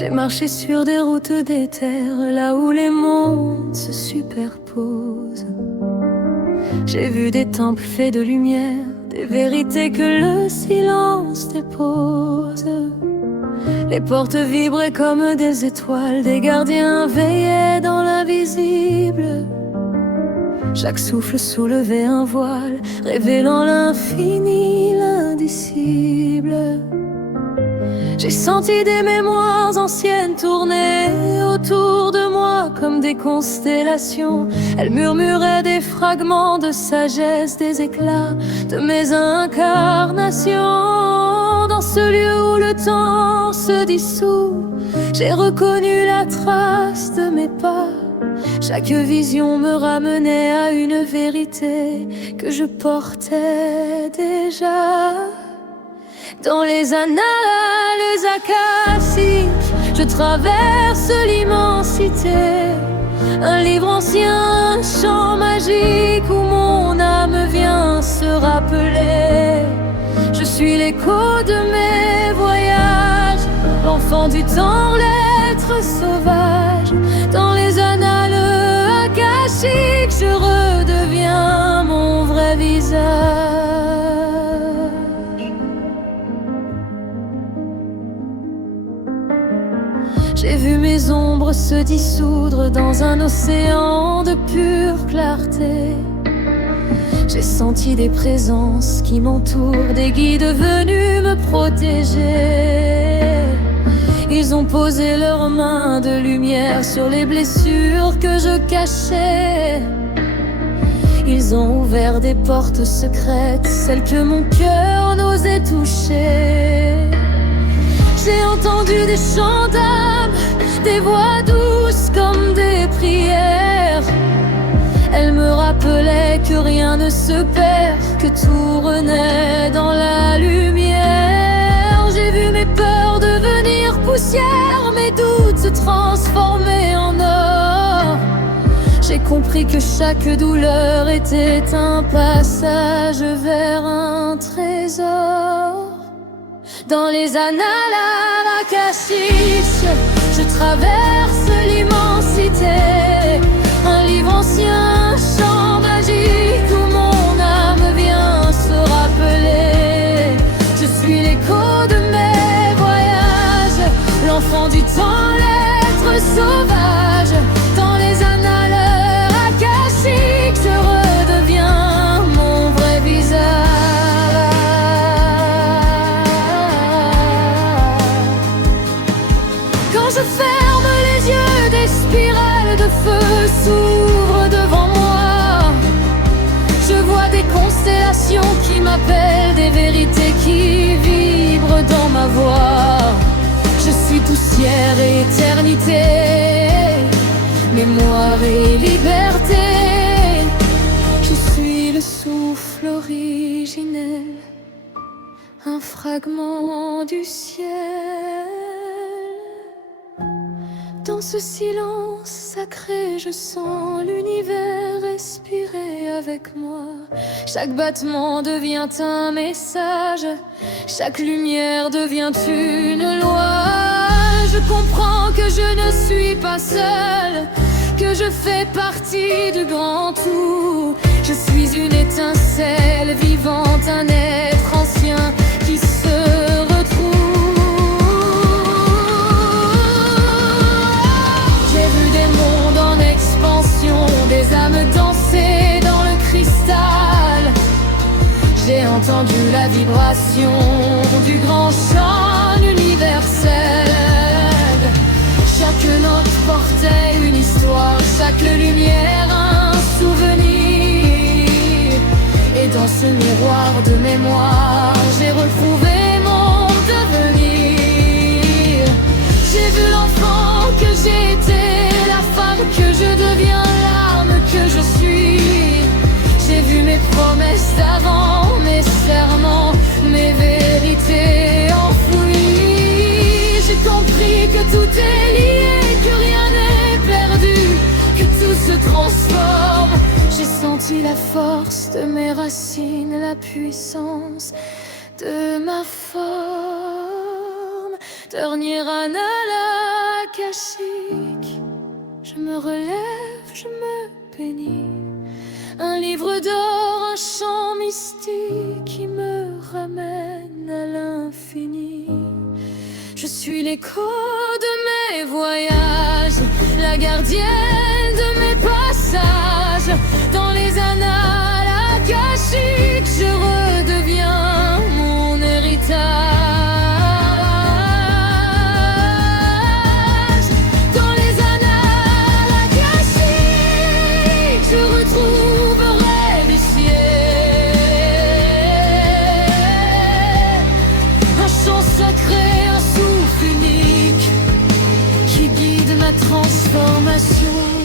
J'ai marché sur des routes d'éther, là où les mondes se superposent. J'ai vu des temples faits de lumière, des vérités que le silence dépose. Les portes vibraient comme des étoiles, des gardiens veillaient dans l'invisible. Chaque souffle soulevait un voile, révélant l'infini, l'indicible. J'ai senti des mémoires anciennes tourner autour de moi comme des constellations. Elles murmuraient des fragments de sagesse, des éclats de mes incarnations. Dans ce lieu où le temps se dissout, j'ai reconnu la trace de mes pas. Chaque vision me ramenait à une vérité que je portais déjà. Dans les annales akashiques, je traverse l'immensité. Un livre ancien, un chant magique où mon âme vient se rappeler. Je suis l'écho de mes voyages, l'enfant du temps, l'être sauvage. Dans les annales akashiques, je redeviens mon vrai visage. J'ai vu mes ombres se dissoudre dans un océan de pure clarté. J'ai senti des présences qui m'entourent, des guides venus me protéger. Ils ont posé leurs mains de lumière sur les blessures que je cachais. Ils ont ouvert des portes secrètes, celles que mon cœur n'osait toucher. J'ai entendu des chants d'âme, des voix douces comme des prières. Elles me rappelaient que rien ne se perd, que tout renaît dans la lumière. J'ai vu mes peurs devenir poussière, mes doutes se transformer en or. J'ai compris que chaque douleur était un passage vers un trésor. Dans les annales akashiques, je traverse l'immensité. Un livre ancien, un chant magique où mon âme vient se rappeler. Je suis l'écho de mes voyages, l'enfant du temps, l'être sauvage. Dans les annales akashiques, je redeviens mon vrai visage. Je ferme les yeux, des spirales de feu s'ouvrent devant moi. Je vois des constellations qui m'appellent, des vérités qui vibrent dans ma voix. Je suis poussière et éternité, mémoire et liberté. Je suis le souffle originel, un fragment du ciel. Dans ce silence sacré, je sens l'univers respirer avec moi. Chaque battement devient un message, chaque lumière devient une loi. Je comprends que je ne suis pas seule, que je fais partie du grand tout. Je suis une étincelle vivante, un être ancien qui se retrouve. Des âmes danser dans le cristal. J'ai entendu la vibration du grand chant universel. Chaque note portait une histoire, chaque lumière un souvenir. Et dans ce miroir de mémoire, j'ai retrouvé mon devenir. J'ai vu l'enfant que j'étais, la femme que je deviens, que je suis. J'ai vu mes promesses d'avant, mes serments, mes vérités enfouies. J'ai compris que tout est lié, que rien n'est perdu, que tout se transforme. J'ai senti la force de mes racines, la puissance de ma forme. dernier annale akashique. Je me relève, je me bénis. Un livre d'or, un chant mystique qui me ramène à l'infini. Je suis l'écho de mes voyages, la gardienne de mes passages. Dans les annales akashiques, je redeviens mon héritage. Dans les annales akashiques, je retrouverai l'huissier. Un chant sacré, un souffle unique qui guide ma transformation.